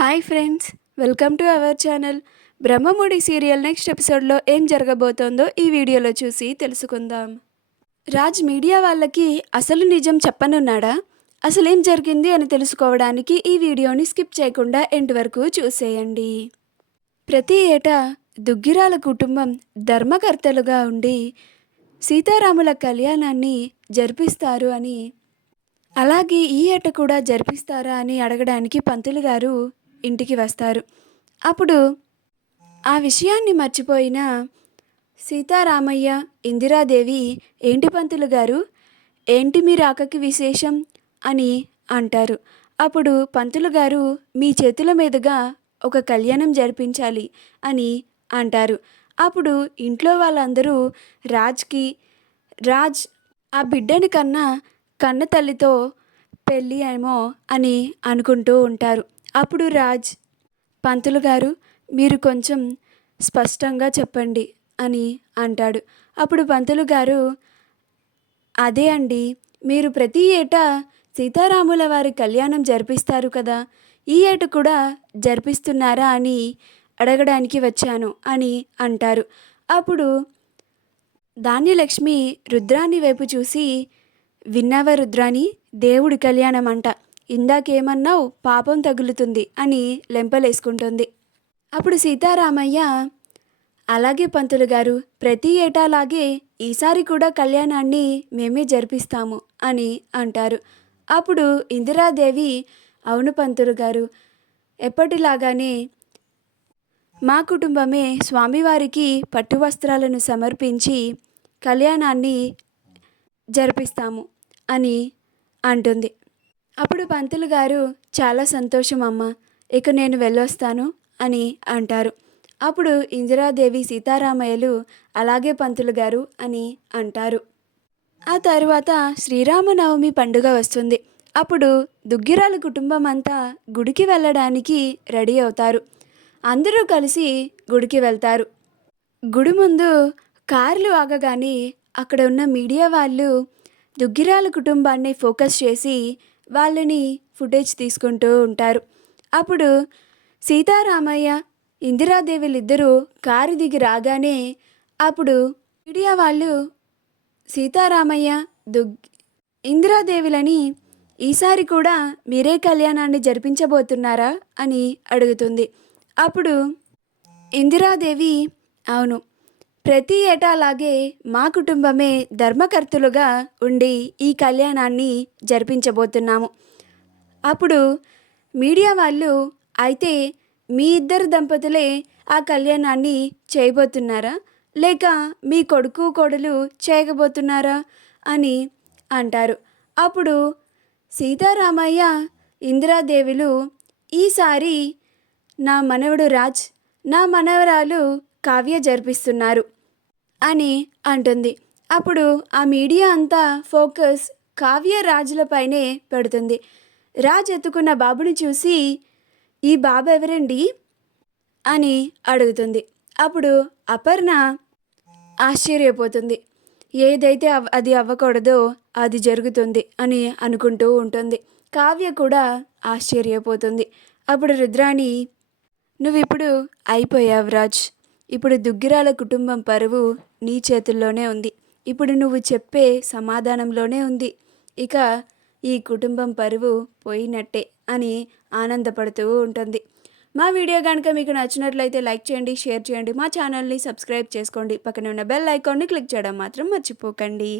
Hi friends, welcome to our channel. Brahmamudi serial next ఎపిసోడ్లో ఏం జరగబోతోందో ఈ వీడియోలో చూసి తెలుసుకుందాం. రాజ్ మీడియా వాళ్ళకి అసలు నిజం చెప్పనున్నాడా? అసలేం జరిగింది అని తెలుసుకోవడానికి ఈ వీడియోని స్కిప్ చేయకుండా ఎండ్ వరకు చూసేయండి. ప్రతి ఏటా దుగ్గిరాల కుటుంబం ధర్మకర్తలుగా ఉండి సీతారాముల కళ్యాణాన్ని జరిపిస్తారు అని, అలాగే ఈ ఏట కూడా జరిపిస్తారా అని అడగడానికి పంతులు గారు ఇంటికి వస్తారు. అప్పుడు ఆ విషయాన్ని మర్చిపోయిన సీతారామయ్య, ఇందిరాదేవి, ఏంటి పంతులు గారు, ఏంటి మీ రాకకి విశేషం అని అంటారు. అప్పుడు పంతులు గారు మీ చేతుల మీదుగా ఒక కళ్యాణం జరిపించాలి అని అంటారు. అప్పుడు ఇంట్లో వాళ్ళందరూ రాజ్ ఆ బిడ్డని కన్న తల్లితో పెళ్ళి ఏమో అని అనుకుంటూ ఉంటారు. అప్పుడు రాజ్, పంతులు గారు మీరు కొంచెం స్పష్టంగా చెప్పండి అని అంటాడు. అప్పుడు పంతులు గారు, అదే అండి, మీరు ప్రతి ఏటా సీతారాముల వారి కళ్యాణం జరిపిస్తారు కదా, ఈ ఏట కూడా జరిపిస్తున్నారా అని అడగడానికి వచ్చాను అని అంటారు. అప్పుడు ధాన్యలక్ష్మి రుద్రాణి వైపు చూసి, విన్నావా రుద్రాణి, దేవుడి కళ్యాణం అంట, ఇందాకేమన్నావు పాపం తగులుతుంది అని లెంపలేసుకుంటుంది. అప్పుడు సీతారామయ్య, అలాగే పంతులు గారు, ప్రతి ఏటాలాగే ఈసారి కూడా కళ్యాణాన్ని మేమే జరిపిస్తాము అని అంటారు. అప్పుడు ఇందిరాదేవి, అవును పంతులు గారు, ఎప్పటిలాగానే మా కుటుంబమే స్వామివారికి పట్టు వస్త్రాలను సమర్పించి కళ్యాణాన్ని జరిపిస్తాము అని అంటుంది. అప్పుడు పంతులు గారు, చాలా సంతోషం అమ్మ, ఇక నేను వెళ్ళొస్తాను అని అంటారు. అప్పుడు ఇందిరాదేవి, సీతారామయ్యలు అలాగే పంతులు గారు అని అంటారు. ఆ తరువాత శ్రీరామనవమి పండుగ వస్తుంది. అప్పుడు దుగ్గిరాల కుటుంబం అంతా గుడికి వెళ్ళడానికి రెడీ అవుతారు. అందరూ కలిసి గుడికి వెళ్తారు. గుడి ముందు కార్లు ఆగగానే అక్కడ ఉన్న మీడియా వాళ్ళు దుగ్గిరాల కుటుంబాన్ని ఫోకస్ చేసి వాళ్ళని ఫుటేజ్ తీసుకుంటూ ఉంటారు. అప్పుడు సీతారామయ్య, ఇందిరాదేవిలిద్దరూ కారు దిగి రాగానే అప్పుడు మీడియా వాళ్ళు సీతారామయ్య, ఇందిరాదేవిలని, ఈసారి కూడా మీరే కళ్యాణాన్ని జరిపించబోతున్నారా అని అడుగుతుంది. అప్పుడు ఇందిరాదేవి, అవును, ప్రతి ఏటాలాగే మా కుటుంబమే ధర్మకర్తలుగా ఉండి ఈ కళ్యాణాన్ని జరిపించబోతున్నాము. అప్పుడు మీడియా వాళ్ళు, అయితే మీ ఇద్దరు దంపతులే ఆ కళ్యాణాన్ని చేయబోతున్నారా, లేక మీ కొడుకు కోడలు చేయబోతున్నారా అని అంటారు. అప్పుడు సీతారామయ్య, ఇందిరాదేవులు, ఈసారి నా మనవడు రాజ్, నా మనవరాలు కావ్య జరిపిస్తున్నారు అని అంటుంది. అప్పుడు ఆ మీడియా అంతా ఫోకస్ కావ్య రాజులపైనే పెడుతుంది. రాజ్ ఎత్తుకున్న బాబుని చూసి, ఈ బాబు ఎవరండి అని అడుగుతుంది. అప్పుడు అపర్ణ ఆశ్చర్యపోతుంది. ఏదైతే అది అవ్వకూడదో అది జరుగుతుంది అని అనుకుంటూ ఉంటుంది. కావ్య కూడా ఆశ్చర్యపోతుంది. అప్పుడు రుద్రాణి, నువ్విప్పుడు అయిపోయావు రాజ్, ఇప్పుడు దుగ్గిరాల కుటుంబం పరువు నీ చేతుల్లోనే ఉంది, ఇప్పుడు నువ్వు చెప్పే సమాధానంలోనే ఉంది, ఇక ఈ కుటుంబం పరువు పోయినట్టే అని ఆనందపడుతూ ఉంటుంది. మా వీడియో కనుక మీకు నచ్చినట్లయితే లైక్ చేయండి, షేర్ చేయండి, మా ఛానల్ని సబ్స్క్రైబ్ చేసుకోండి, పక్కన ఉన్న బెల్ ఐకాన్ని క్లిక్ చేయడం మాత్రం మర్చిపోకండి.